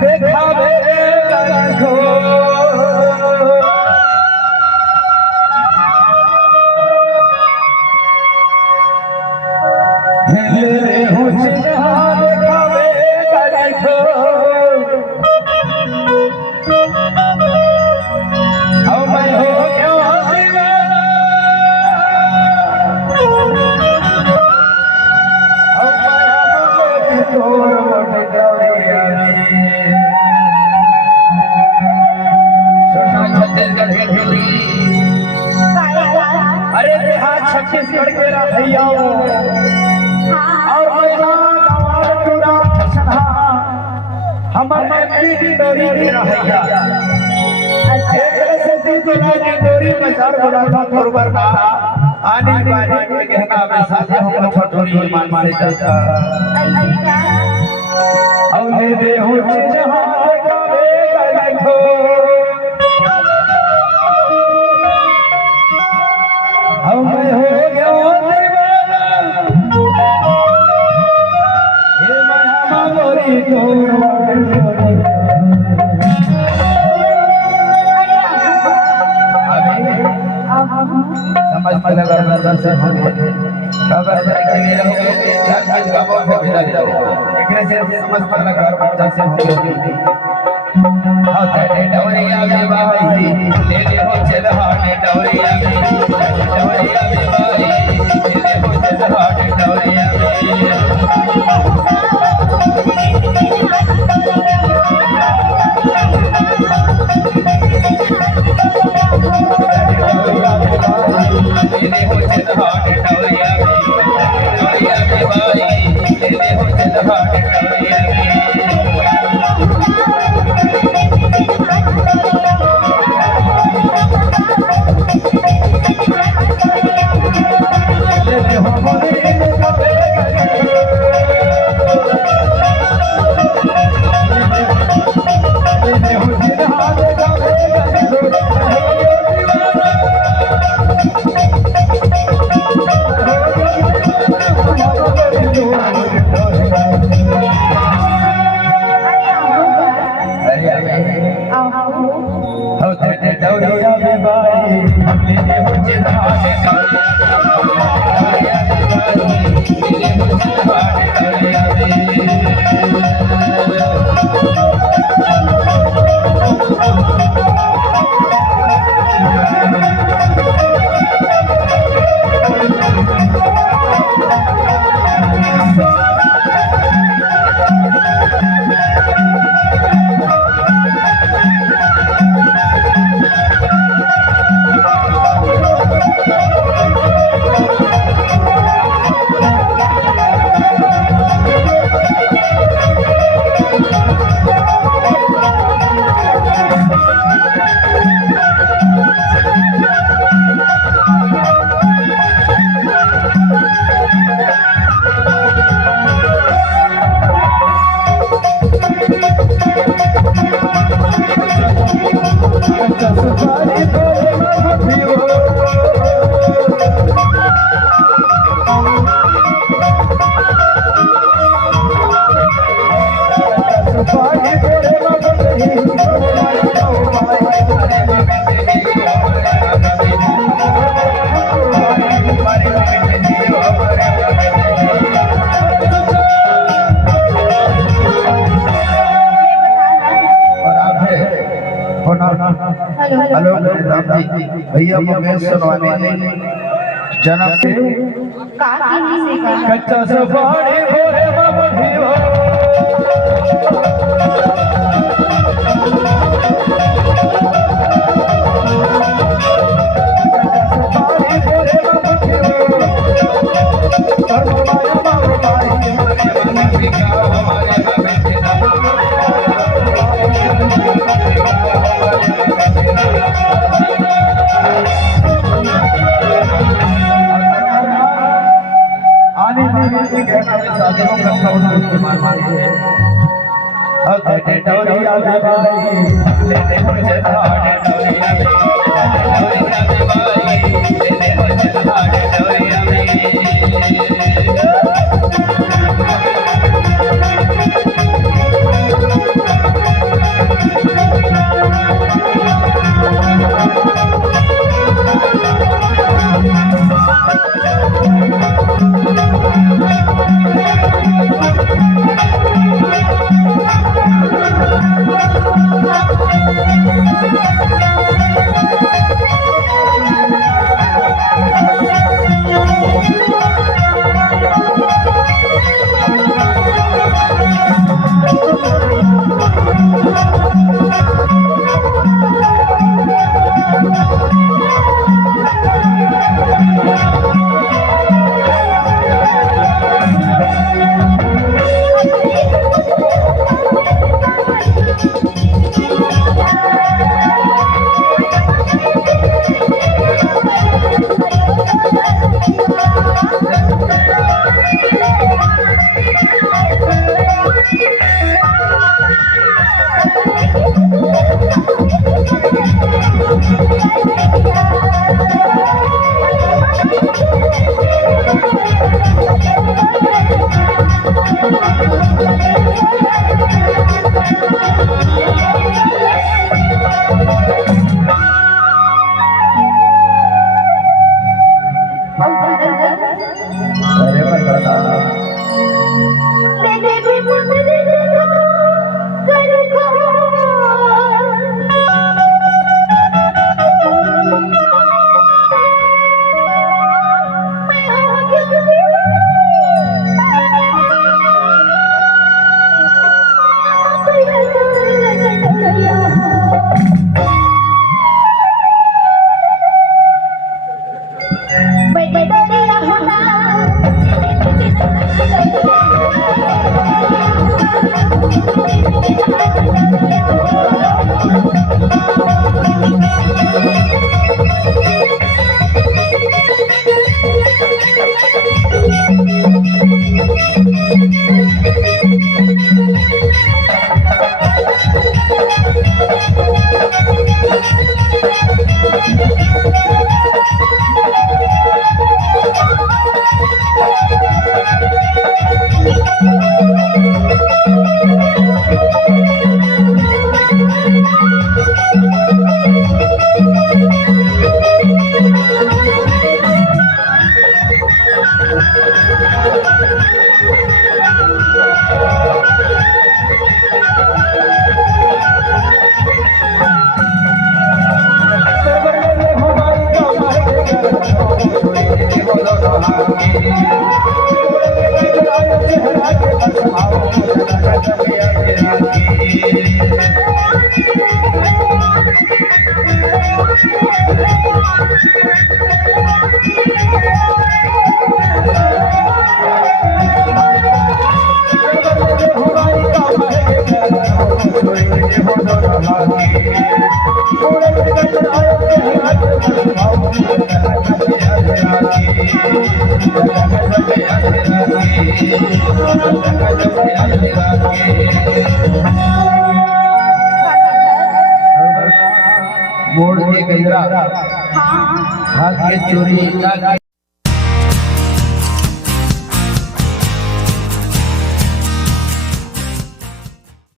देखावे लाखो रे हो देखावे लाखो अब मैं हो छत्तीसगढ़ के भैया और हमारे डोरी के रहिया डोरी बाजार बोला था थोड़ा का आने वाले के गहना में साथे हम लोग फटोरी मान मारे जाता और दे हो जहां गावे देखो हम हो गया दीवाना ये माया मोरी तोड़ समझ लगा नजर से हम कब जाके ये रहोगे चार दिन का बहुत हो गया एकरे से समझ लगा बच्चा से हो हां तेरे डोरिया में भाई ले ले हो चल हाने डोरिया में डोरिया में भाई ले ले हो चल हाने डोरिया हेलो भैया मुकेश सुनवानी जन्म कच्चा सफारी भोरे बाबा भीवा अरे बताना मोड़ के गजरा हाथ के चोरी